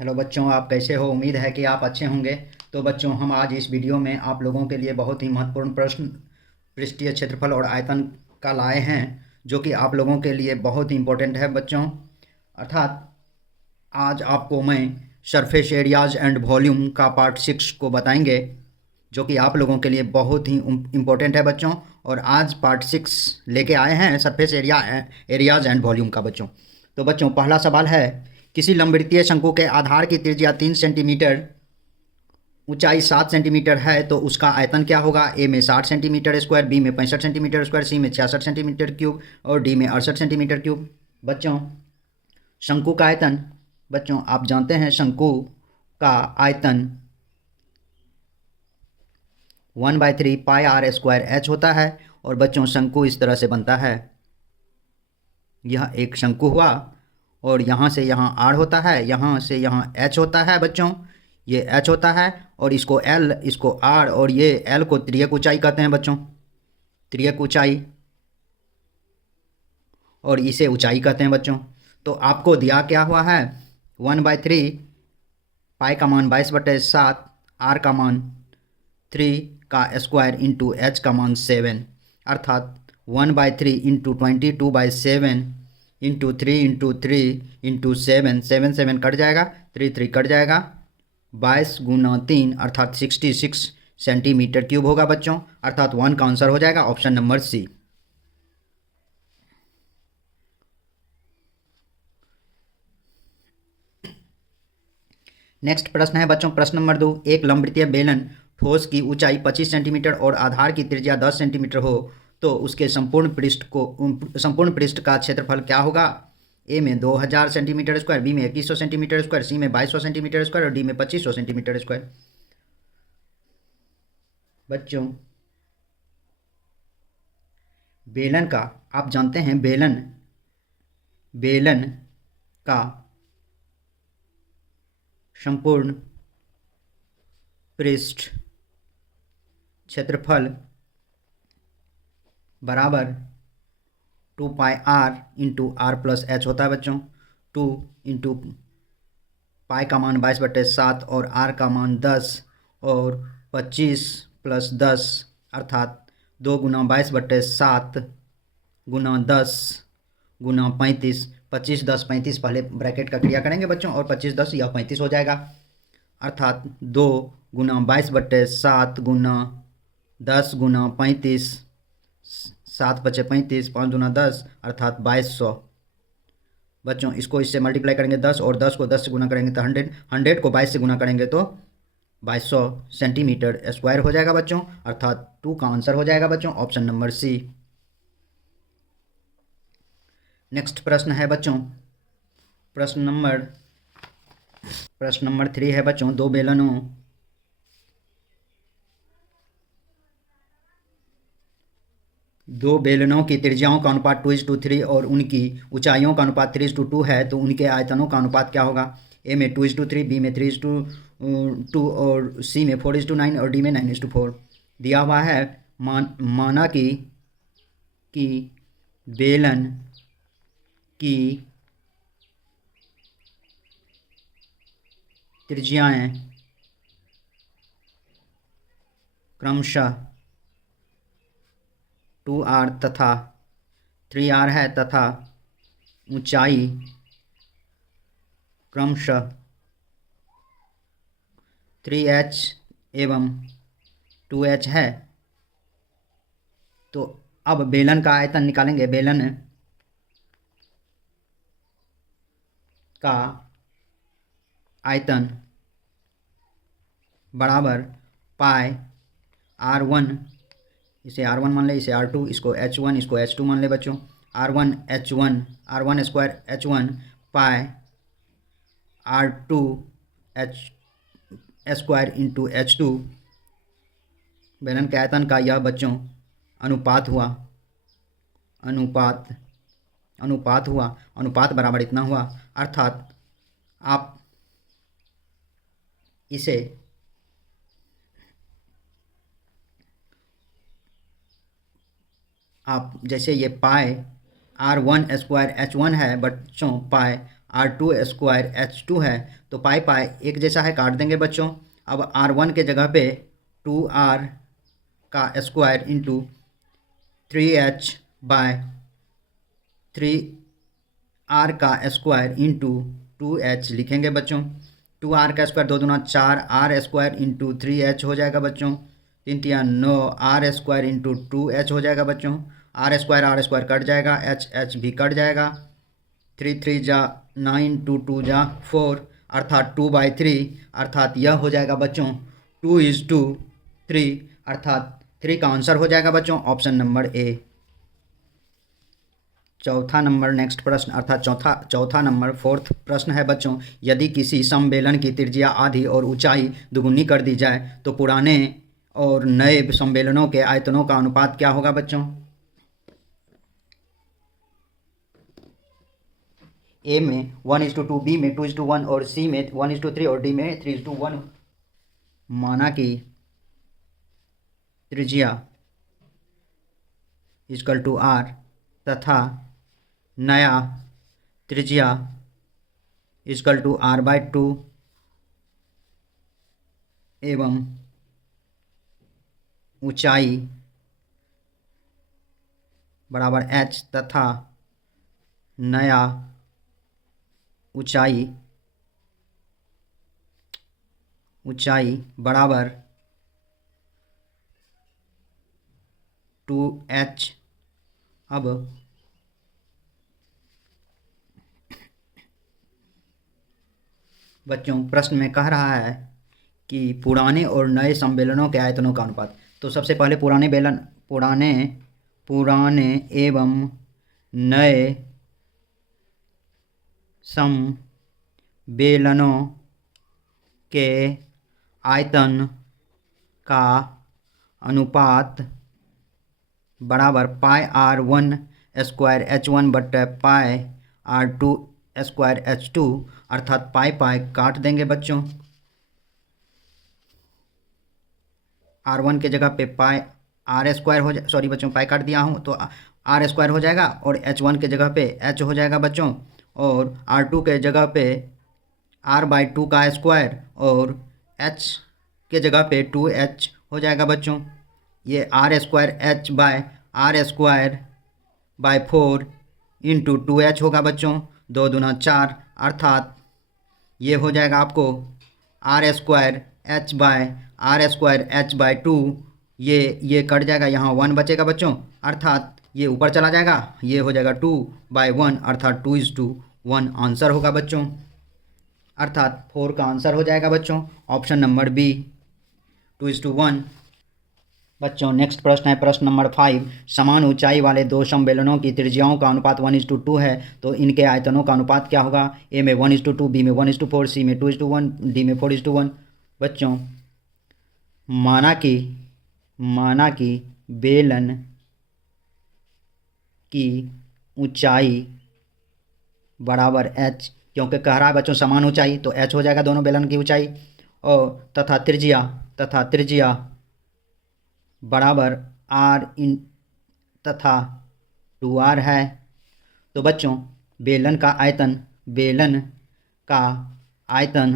Hello बच्चों, आप कैसे हो? उम्मीद है कि आप अच्छे होंगे। तो बच्चों, हम आज इस वीडियो में आप लोगों के लिए बहुत ही महत्वपूर्ण प्रश्न पृष्ठीय क्षेत्रफल और आयतन का लाए हैं, जो कि आप लोगों के लिए बहुत ही इम्पोर्टेंट है बच्चों। अर्थात आज आपको मैं सरफेस एरियाज एंड वॉल्यूम का पार्ट 6 को बताएंगे, जो कि आप लोगों के लिए बहुत ही इम्पोर्टेंट है बच्चों। और आज पार्ट 6 लेके आए हैं सरफेस एरियाज एंड वॉल्यूम का बच्चों। तो बच्चों, पहला सवाल है, किसी लंबवृत्तीय शंकु के आधार की त्रिज्या 3 सेंटीमीटर, ऊंचाई 7 सेंटीमीटर है, तो उसका आयतन क्या होगा? ए में 60 सेंटीमीटर स्क्वायर, बी में 65 सेंटीमीटर स्क्वायर, सी में 66 सेंटीमीटर क्यूब और डी में 68 सेंटीमीटर क्यूब। बच्चों, शंकु का आयतन, बच्चों आप जानते हैं शंकु का आयतन 1/3 पाई आर स्क्वायर एच होता है। और बच्चों, शंकु इस तरह से बनता है। यह एक शंकु हुआ और यहाँ से यहाँ आर होता है, यहाँ से यहाँ एच होता है बच्चों, ये एच होता है। और इसको एल, इसको आर, और ये एल को त्रियक ऊंचाई कहते हैं बच्चों, त्रियक ऊंचाई, और इसे ऊंचाई कहते हैं बच्चों। तो आपको दिया क्या हुआ है? 1/3 पाई का मान 22/7, आर का मान 3 का स्क्वायर इंटू एच का मान 7, अर्थात 1/3 into 22/7 into 3 into 3 into 7, 7 7 cut जाएगा, 3 3 कट जाएगा, 22 गुना 3 अर्थात 66 सेंटीमीटर क्यूब होगा बच्चों। अर्थात 1 का आंसर हो जाएगा ऑप्शन नंबर सी। नेक्स्ट प्रश्न है बच्चों, प्रश्न नंबर 2, एक लंबवृत्तीय बेलन ठोस की ऊंचाई 25 सेंटीमीटर और आधार की त्रिज्या 10 सेंटीमीटर हो, तो उसके संपूर्ण पृष्ठ का क्षेत्रफल क्या होगा? ए में 2000 सेंटीमीटर स्क्वायर, बी में 2100 सेंटीमीटर स्क्वायर, सी में 2200 सेंटीमीटर स्क्वायर और डी में 2500 सेंटीमीटर स्क्वायर। बच्चों, बेलन का आप जानते हैं, बेलन का संपूर्ण पृष्ठ क्षेत्रफल बराबर 2 pi R into R plus H होता है बच्चों। 2 इंटू पाई का मान 22/7 और आर का मान 10 और 25 + 10 अर्थात 2 गुना 22/7 गुना 10 गुना 35, 25 10 35, पहले ब्रैकेट का क्रिया करेंगे बच्चों, और 25 10 यह 35 हो जाएगा। अर्थात 2 गुना 22/7 गुना 10 गुना 35, 7 × 5 = 35, 5 × 10 अर्थात 2200। बच्चों, इसको इससे मल्टीप्लाई करेंगे 10, और 10 को 10 से गुना करेंगे तो 100, 100 को 22 से गुना करेंगे तो 2200 सेंटीमीटर स्क्वायर हो जाएगा बच्चों। अर्थात 2 का आंसर हो जाएगा बच्चों ऑप्शन नंबर सी। नेक्स्ट प्रश्न है बच्चों, प्रश्न नंबर 3 है बच्चों, दो बेलनों की त्रिज्याओं का अनुपात 2:3 और उनकी ऊंचाइयों का अनुपात 3:2 है, तो उनके आयतनों का अनुपात क्या होगा? ए में 2:3, बी में 3:2 और सी में 4:9 और डी में 9:4 दिया हुआ है। माना कि बेलन की त्रिज्याएं क्रमशः 2r तथा 3r है, तथा ऊंचाई क्रमशः 3h एवं 2h है। तो अब बेलन का आयतन निकालेंगे। बेलन का आयतन बराबर पाई r1, इसे r1 मान ले, इसे r2, इसको h1, इसको h2 मान ले बच्चों। r1 h1, r1 square h1 पाई r2 h square into h2। बेलन के आयतन का यह बच्चों अनुपात हुआ, अनुपात बराबर इतना हुआ। अर्थात आप इसे जैसे ये पाई r1 स्क्वायर h1 है बच्चों, पाई R2 स्क्वायर H2 है, तो पाई पाई एक जैसा है, काट देंगे बच्चों। अब R1 के जगह पे 2R का square into 3H bye 3R का स्क्वायर इंटू 2H लिखेंगे बच्चों। 2R का स्क्वायर 2 दूना 4, R स्क्वायर इंटू 3H हो जाएगा बच्चों। 3 तिया 9, R स्क्वायर इंटू 2H हो जाएगा बच्चों। R स्क्वायर कट जाएगा, H भी कट जाएगा। 3 3 जा 9, 2 2 जा 4, अर्थात 2/3, अर्थात यह हो जाएगा बच्चों 2:3, अर्थात 3 का आंसर हो जाएगा बच्चों ऑप्शन नंबर ए। चौथा नंबर नेक्स्ट प्रश्न, अर्थात चौथा नंबर फोर्थ प्रश्न है बच्चों, यदि किसी समबेलन की त्रिज्या आधी और ऊंचाई दुगुनी कर दी जाए तो पुराने और नए समबेलनों के आयतनों का अनुपात क्या होगा बच्चों। ए में 1:2, बी में 2:1 और सी में 1:3 और डी में 3:1। माना कि त्रिज्या इक्वल टू आर तथा नया त्रिज्या इक्वल टू R/2 एवं ऊंचाई बराबर h तथा नया ऊंचाई बराबर 2h। अब बच्चों प्रश्न में कह रहा है कि पुराने और नए सम्मेलनों के आयतनों का अनुपात। तो सबसे पहले पुराने एवं नए सम्मेलनों के आयतन का अनुपात बराबर पाई R1 स्क्वायर H1 बटे पाई R2 स्क्वायर H2, अर्थात पाई पाई काट देंगे बच्चों। R1 के जगह पे पाई R स्क्वायर हो जाए, सॉरी बच्चों पाई काट दिया हूँ, तो R स्क्वायर हो जाएगा और H1 के जगह पे H हो जाएगा बच्चों, और R2 के जगह पे R/2 का स्क्वायर और H के जगह पे 2H हो जाएगा बच्चों। ये R square H by R square by 4 into 2H होगा बच्चों, 2 दूना 4, अर्थात ये हो जाएगा आपको R square H by R square H by 2। ये कट जाएगा, यहाँ 1 बचेगा बच्चों, अर्थात ये ऊपर चला जाएगा, ये हो जाएगा 2/1, अर्थात 2:1 आंसर होगा बच्चों, अर्थात 4 का आंसर हो जाएगा बच्चों ऑप्शन नंबर बी 2:1। बच्चों नेक्स्ट प्रश्न है प्रश्न नंबर 5, समान ऊंचाई वाले दो सम्मेलनों की त्रिज्याओं का अनुपात 1:2 है, तो इनके आयतनों का अनुपात क्या होगा। ए में 1:2, बी में 1:4, सी में 2:1, डी में 4:1। बच्चों माना कि बेलन की ऊंचाई बराबर h, क्योंकि कह रहा है बच्चों समान ऊंचाई, तो h हो जाएगा दोनों बेलन की ऊंचाई, और तथा त्रिज्या बराबर r इन तथा 2r है। तो बच्चों बेलन का आयतन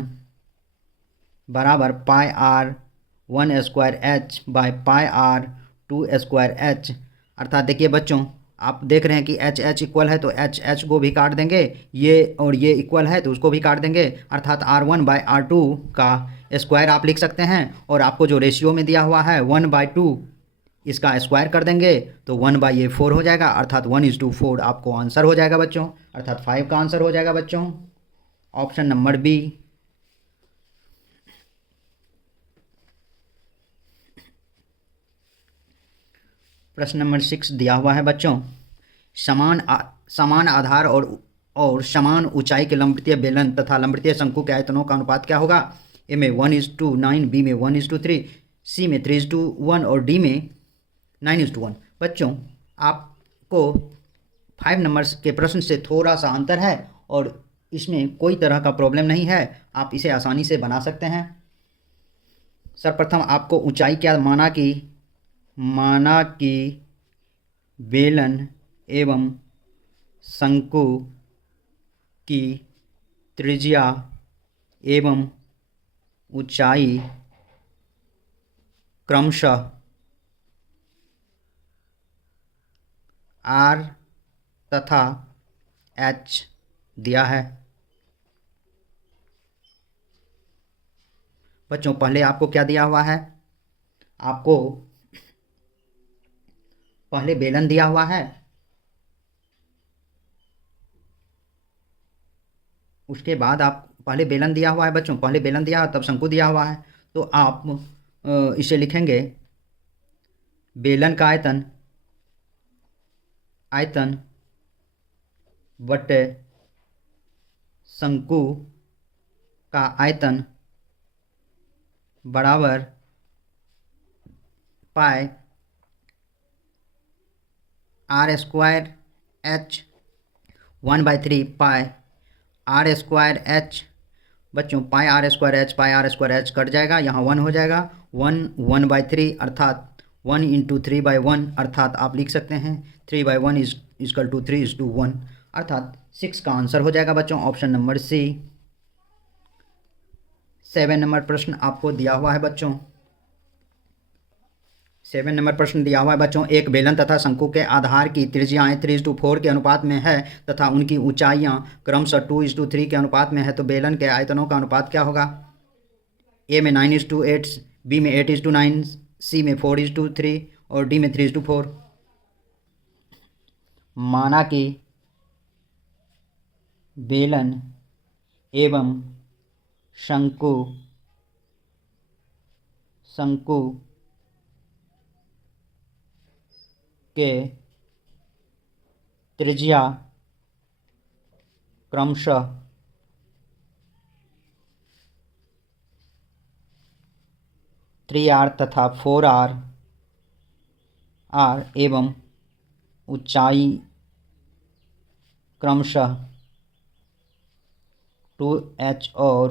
बराबर पाई R1 square H by pi R2 square H, अर्थात देखिए बच्चों आप देख रहे हैं कि H इक्वल है, तो H को भी काट देंगे, ये और ये इक्वल है तो उसको भी काट देंगे, अर्थात R1 बाय R2 का स्क्वायर आप लिख सकते हैं, और आपको जो रेशियो में दिया हुआ है 1/2 इसका स्क्वायर कर देंगे तो 1/4 हो जाएगा, अर्थात 1:4 आपको आंसर हो जाएगा बच्चों, अर्थात 5 का आंसर हो जाएगा बच्चों ऑप्शन नंबर बी। प्रश्न नंबर 6 दिया हुआ है बच्चों, समान आधार और समान ऊंचाई के लंबवृत्तीय बेलन तथा लंबवृत्तीय शंकु के आयतनों का अनुपात क्या होगा। ए में 1:9, बी में 1:3, सी में 3:1 और डी में 9:1। बच्चों आपको 5 नंबर्स के प्रश्न से थोड़ा सा अंतर है और इसमें कोई तरह का प्रॉब्लम नहीं है, आप इसे आसानी से बना सकते हैं। सर्वप्रथम आपको ऊंचाई क्या माना कि बेलन एवं शंकु की त्रिज्या एवं ऊंचाई क्रमशः R तथा H दिया है। बच्चों पहले आपको क्या दिया हुआ है? आपको पहले बेलन दिया हुआ है, उसके बाद आप पहले बेलन दिया हुआ है बच्चों, पहले बेलन दिया तब शंकु दिया हुआ है। तो आप इसे लिखेंगे बेलन का आयतन बटे शंकु का आयतन बराबर पाई R स्क्वायर H 1/3 पाई R स्क्वायर H। बच्चों pi R square H cut जाएगा, यहाँ 1 हो जाएगा, 1/3 अर्थात 1 × 3/1 अर्थात आप लिख सकते हैं 3/1 इक्वल टू 3:1 अर्थात 6 का आंसर हो जाएगा बच्चों ऑप्शन नंबर सी। 7 नंबर प्रश्न आपको दिया हुआ है बच्चों। 7 नंबर प्रश्न दिया हुआ है बच्चों, एक बेलन तथा शंकु के आधार की त्रिज्याएं 3:4 के अनुपात में है तथा उनकी ऊंचाइयां क्रमशः 2:3 के अनुपात में है, तो बेलन के आयतनों का अनुपात क्या होगा? ए में 9:8, बी में 8:9, सी में 4:3 और डी में 3:4। माना कि बेलन एवं शंकु के त्रिज्या क्रमशः 3R तथा 4R एवं ऊंचाई क्रमशः 2H और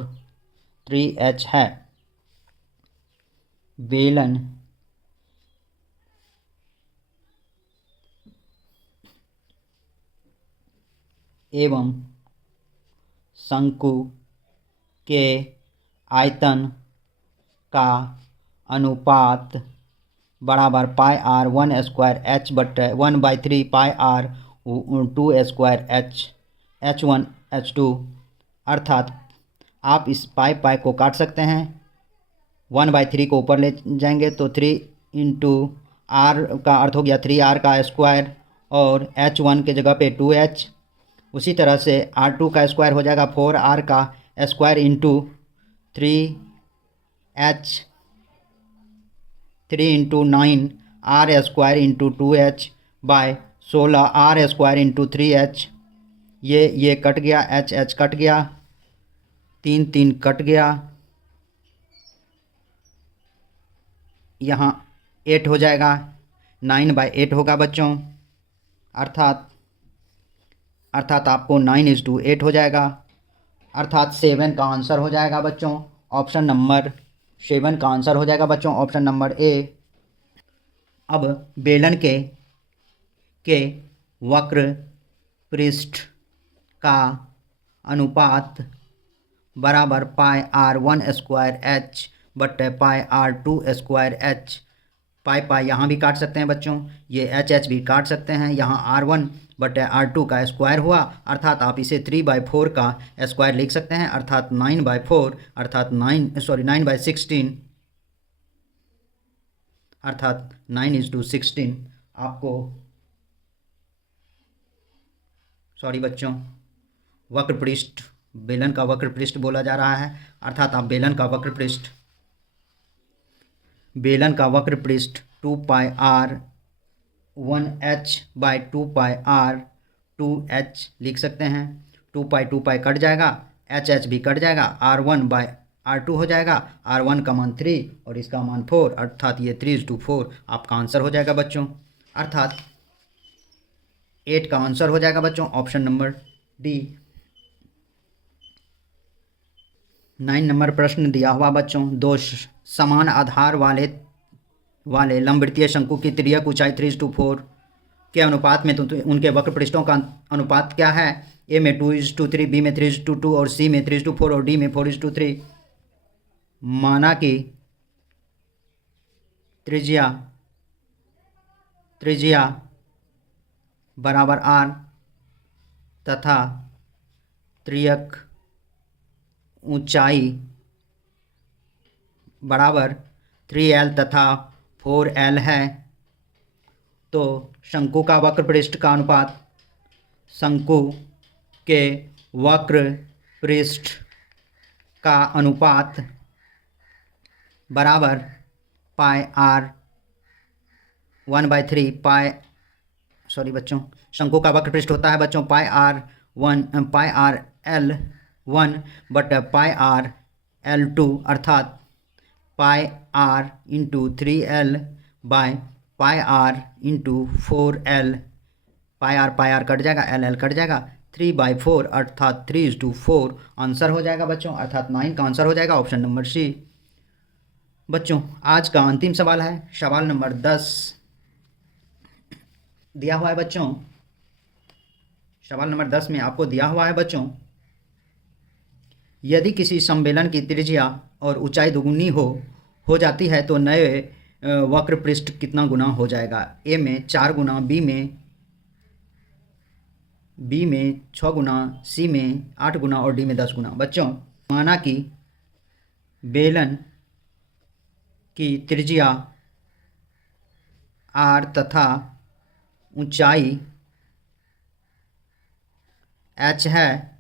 3H है। बेलन एवं शंकु के आयतन का अनुपात बराबर पाई R 1 स्क्वायर H बटे 1/3 पाई R 2 स्क्वायर H1 H2 अर्थात आप इस पाई को काट सकते हैं, 1/3 को ऊपर ले जाएंगे तो 3 × R का अर्थ हो गया 3R का स्क्वायर और H1 के जगह पे 2H। उसी तरह से R2 का स्क्वायर हो जाएगा 4R का square into 3H 3 × 9 R square into 2H by 16 R square into 3H। ये कट गया, H कट गया, 3 कट गया, यहाँ 8 हो जाएगा, 9/8 होगा बच्चों अर्थात आपको 9:8 हो जाएगा अर्थात 7 का आंसर हो जाएगा बच्चों ऑप्शन नंबर 7 का आंसर हो जाएगा बच्चों ऑप्शन नंबर ए। अब बेलन के वक्र पृष्ठ का अनुपात बराबर पाई R 1 स्क्वायर H बटे पाई R 2 स्क्वायर H। पाई यहाँ भी काट सकते हैं बच्चों, ये H भी काट सकते हैं, यहाँ R1 बटे R2 का स्क्वायर हुआ अर्थात आप इसे 3/4 का स्क्वायर लिख सकते हैं अर्थात 9/4 अर्थात 9/16 अर्थात 9:16 आपको बच्चों वक्र पृष्ठ बेलन का वक्र पृष्ठ बोला जा रहा है अर्थात आप बेलन का वक्र पृष्ठ 2πr 1h by 2πr 2h लिख सकते हैं। 2π कट जाएगा, h भी कट जाएगा, r1 बाई r2 हो जाएगा, r1 का मान 3 और इसका मान 4 अर्थात ये 3:4 आपका आंसर हो जाएगा बच्चों अर्थात 8 का आंसर हो जाएगा बच्चों ऑप्शन नंबर डी। 9 नंबर प्रश्न दिया हुआ बच्चों, दो समान आधार वाले लंबवृत्तीय शंकु की तिर्यक ऊंचाई 3:4 के अनुपात में, तो उनके वक्र पृष्ठों का अनुपात क्या है? ए में 2:3, बी में 3:2 और सी में 3:4 और डी में 4:3। माना कि त्रिज्या बराबर r तथा त्रियक ऊंचाई बराबर 3l तथा 4l है, तो शंकु का वक्र पृष्ठ का अनुपात शंकु के वक्र पृष्ठ का अनुपात बराबर पाई r 1/3 बच्चों, शंकु का वक्र पृष्ठ होता है बच्चों pi r l1 by pi r l2, अर्थात pi r into 3l by pi r into 4l। Pi R cut जाएगा, एल कट जाएगा, 3/4 अर्थात 3:4 आंसर हो जाएगा बच्चों, अर्थात 9 का आंसर हो जाएगा ऑप्शन नंबर सी। बच्चों आज का अंतिम सवाल है, सवाल नंबर 10 दिया हुआ है बच्चों। सवाल नंबर 10 में आपको दिया हुआ है बच्चों, यदि किसी सम्मेलन की त्रिज्या और ऊंचाई दुगुनी हो जाती है तो नए वक्र पृष्ठ कितना गुना हो जाएगा? ए में 4 गुना, बी में 6 गुना, सी में 8 गुना और डी में 10 गुना। बच्चों माना कि बेलन की त्रिज्या r तथा ऊंचाई h है,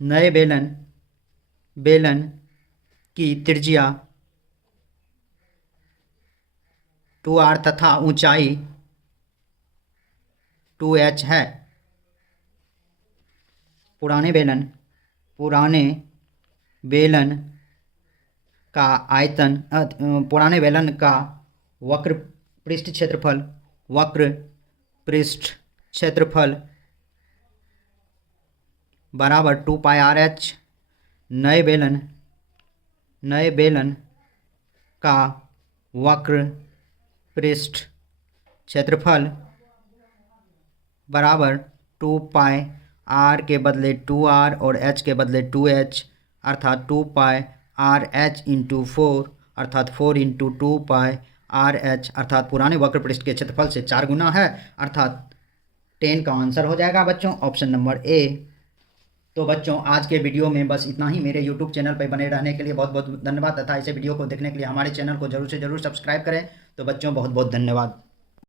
नए बेलन की त्रिज्या 2r तथा ऊंचाई 2h है। पुराने बेलन का वक्र पृष्ठ क्षेत्रफल बराबर 2 पाई RH। नए बेलन का वक्र पृष्ठ क्षेत्रफल बराबर 2 पाई r के बदले 2r और h के बदले 2h, अर्थात 2 पाई RH इंटू 4 अर्थात 4 इंटू 2 पाई RH, अर्थात पुराने वक्र पृष्ठ के क्षेत्रफल से 4 गुना है, अर्थात 10 का आंसर हो जाएगा बच्चों ऑप्शन नंबर ए। तो बच्चों आज के वीडियो में बस इतना ही। मेरे यूट्यूब चैनल पर बने रहने के लिए बहुत बहुत धन्यवाद, तथा ऐसे वीडियो को देखने के लिए हमारे चैनल को जरूर से जरूर सब्सक्राइब करें। तो बच्चों बहुत बहुत धन्यवाद।